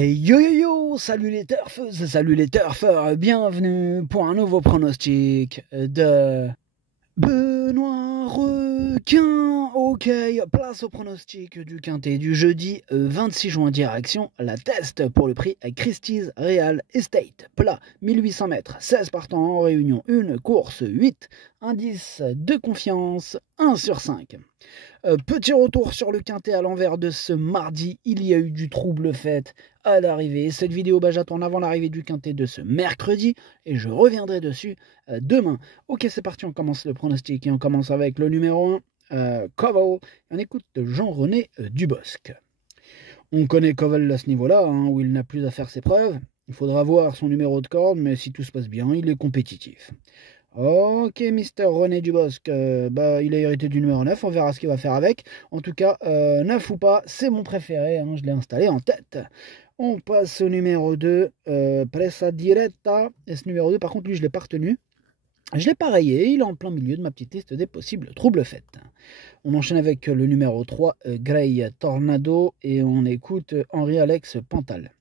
Hey yo yo yo, salut les turfeuses, salut les turfeurs, bienvenue pour un nouveau pronostic de Benoît Requin. Ok, place au pronostic du quintet du jeudi 26 juin, direction la Teste pour le prix à Christie's Real Estate. Plat 1800 mètres, 16 partants en réunion, une course 8, indice de confiance 1 sur 5. Petit retour sur le quintet à l'envers de ce mardi, il y a eu du trouble fait à l'arrivée. Cette vidéo, j'attends avant l'arrivée du quintet de ce mercredi et je reviendrai dessus demain. Ok, c'est parti, on commence le pronostic et on commence avec le numéro 1, Koval. On écoute Jean-René Dubosc. On connaît Koval à ce niveau-là, où il n'a plus à faire ses preuves. Il faudra voir son numéro de corde, mais si tout se passe bien, il est compétitif. Ok, Mister René Dubosc, il a hérité du numéro 9, on verra ce qu'il va faire avec. En tout cas, 9 ou pas, c'est mon préféré, je l'ai installé en tête. On passe au numéro 2, Presa Diretta. Et ce numéro 2, par contre, lui, je ne l'ai pas retenu. Je l'ai pas rayé, il est en plein milieu de ma petite liste des possibles troubles faits. On enchaîne avec le numéro 3, Grey Tornado, et on écoute Henri-Alex Pantal.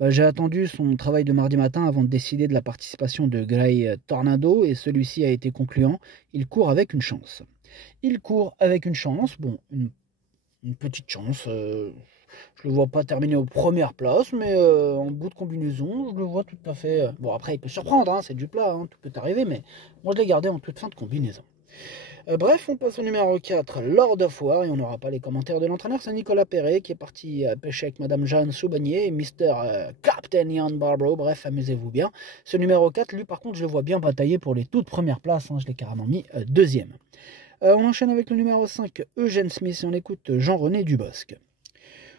J'ai attendu son travail de mardi matin avant de décider de la participation de Grey Tornado et celui-ci a été concluant. Il court avec une chance. Bon, une petite chance. Je le vois pas terminer aux premières places, mais en bout de combinaison, je le vois tout à fait. Bon, après, il peut surprendre, c'est du plat, tout peut arriver, mais moi je l'ai gardé en toute fin de combinaison. Bref, on passe au numéro 4, Lord of War, et on n'aura pas les commentaires de l'entraîneur, c'est Nicolas Perret qui est parti pêcher avec Madame Jeanne Soubanier et Mister Captain Ian Barbaro, bref, amusez-vous bien. Ce numéro 4, lui par contre, je le vois bien batailler pour les toutes premières places, je l'ai carrément mis deuxième. On enchaîne avec le numéro 5, Eugène Smith, et on écoute Jean-René Dubosc.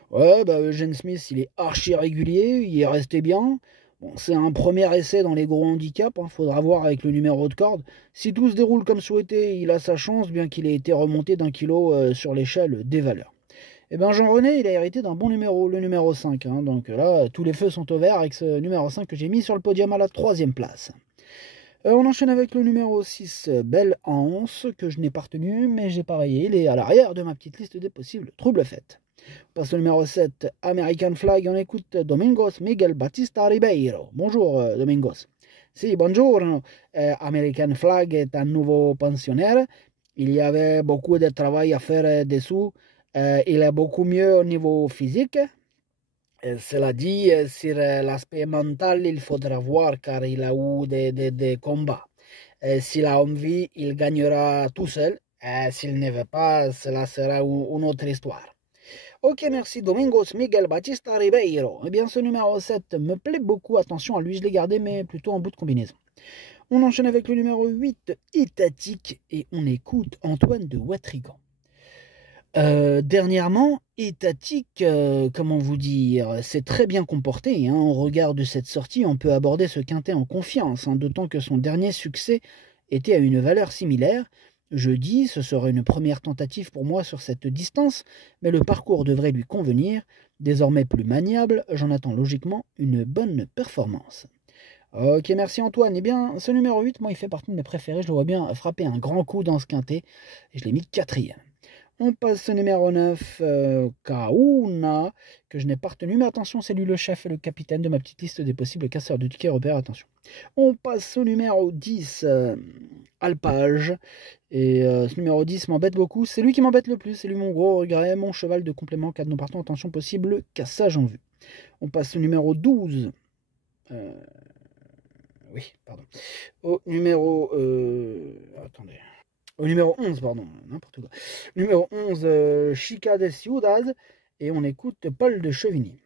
Ouais, Eugène Smith, il est archi régulier, il est resté bien. Bon, c'est un premier essai dans les gros handicaps, faudra voir avec le numéro de corde. Si tout se déroule comme souhaité, il a sa chance, bien qu'il ait été remonté d'un kilo sur l'échelle des valeurs. Et Jean-René, il a hérité d'un bon numéro, le numéro 5. Donc là, tous les feux sont au vert avec ce numéro 5 que j'ai mis sur le podium à la 3e place. On enchaîne avec le numéro 6, Belle Anse, que je n'ai pas retenu, mais j'ai pareillé. Il est à l'arrière de ma petite liste des possibles troubles faits. On passe au numéro 7, American Flag, on écoute Domingos Miguel Batista Ribeiro. Bonjour Domingos. Si, buongiorno. American Flag est un nouveau pensionnaire. Il y avait beaucoup de travail à faire dessous. Il est beaucoup mieux au niveau physique. Cela dit, sur l'aspect mental, il faudra voir car il a eu des combats. S'il a envie, il gagnera tout seul. S'il ne veut pas, cela sera une autre histoire. Ok, merci Domingos Miguel Batista Ribeiro. Eh bien, ce numéro 7 me plaît beaucoup. Attention à lui, je l'ai gardé, mais plutôt en bout de combinaison. On enchaîne avec le numéro 8, Étatique, et on écoute Antoine de Watrigan. Dernièrement, Étatique, comment vous dire, c'est très bien comporté. Au regard de cette sortie, on peut aborder ce quintet en confiance, d'autant que son dernier succès était à une valeur similaire. Jeudi, ce sera une première tentative pour moi sur cette distance, mais le parcours devrait lui convenir. Désormais plus maniable, j'en attends logiquement une bonne performance. Ok, merci Antoine. Eh bien, ce numéro 8, moi, il fait partie de mes préférés. Je le vois bien frapper un grand coup dans ce quintet, et je l'ai mis 4e. On passe au numéro 9, Kauna, que je n'ai pas retenu, mais attention, c'est lui le chef et le capitaine de ma petite liste des possibles casseurs de tickets repères, attention. On passe au numéro 10, Alpage, et ce numéro 10 m'embête beaucoup, c'est lui qui m'embête le plus, c'est lui mon gros regret, mon cheval de complément, 4 non partants, attention possible, cassage en vue. On passe au numéro 12, au numéro, attendez... Au numéro 11, pardon, n'importe quoi. Numéro 11, Chica de Ciudad, et on écoute Paul de Chevigny.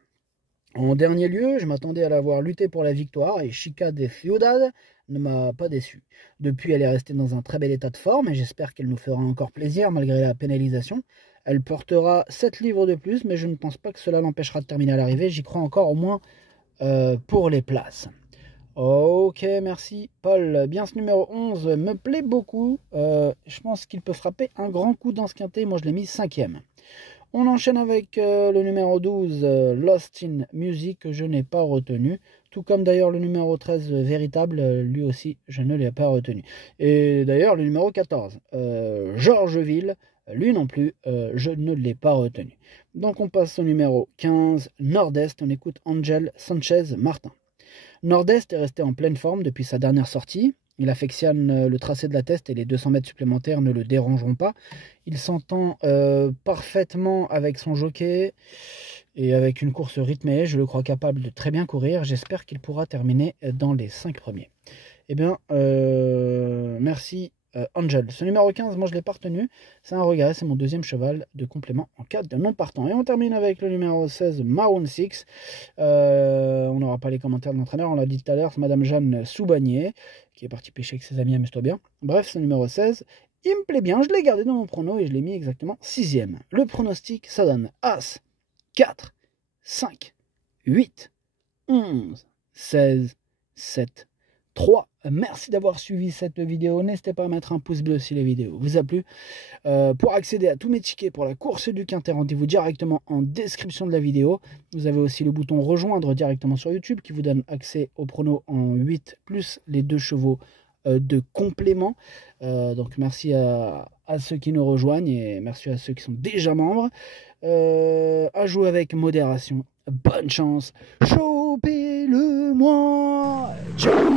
En dernier lieu, je m'attendais à la voir lutter pour la victoire, et Chica de Ciudad ne m'a pas déçu. Depuis, elle est restée dans un très bel état de forme, et j'espère qu'elle nous fera encore plaisir malgré la pénalisation. Elle portera 7 livres de plus, mais je ne pense pas que cela l'empêchera de terminer à l'arrivée. J'y crois encore au moins pour les places. Ok, merci Paul. Bien, ce numéro 11 me plaît beaucoup. Je pense qu'il peut frapper un grand coup dans ce quintet. Moi, je l'ai mis 5e. On enchaîne avec le numéro 12, Lost in Music, que je n'ai pas retenu. Tout comme d'ailleurs le numéro 13, Véritable, lui aussi, je ne l'ai pas retenu. Et d'ailleurs, le numéro 14, Georgeville, lui non plus, je ne l'ai pas retenu. Donc on passe au numéro 15, Nord-Est, on écoute Angel Sanchez Martin. Nord-Est est resté en pleine forme depuis sa dernière sortie. Il affectionne le tracé de la teste et les 200 mètres supplémentaires ne le dérangeront pas. Il s'entend parfaitement avec son jockey et avec une course rythmée. Je le crois capable de très bien courir. J'espère qu'il pourra terminer dans les 5 premiers. Eh bien, merci Angel. Ce numéro 15, moi je ne l'ai pas retenu. C'est un regret, c'est mon deuxième cheval de complément en cas de non partant. Et on termine avec le numéro 16, Maroon 6. On n'aura pas les commentaires de l'entraîneur, on l'a dit tout à l'heure, c'est Madame Jeanne Soubanier, qui est partie pêcher avec ses amis, amuse-toi bien. Bref, ce numéro 16, il me plaît bien, je l'ai gardé dans mon prono et je l'ai mis exactement 6ème. Le pronostic, ça donne As, 4, 5, 8, 11, 16, 7, 3. Merci d'avoir suivi cette vidéo. N'hésitez pas à mettre un pouce bleu si la vidéo vous a plu. Pour accéder à tous mes tickets pour la course du Quintet, rendez-vous directement en description de la vidéo. Vous avez aussi le bouton rejoindre directement sur YouTube qui vous donne accès au prono en 8 plus les 2 chevaux de complément. Donc merci à ceux qui nous rejoignent et merci à ceux qui sont déjà membres. À jouer avec modération. Bonne chance. Chopez-le-moi. Ciao.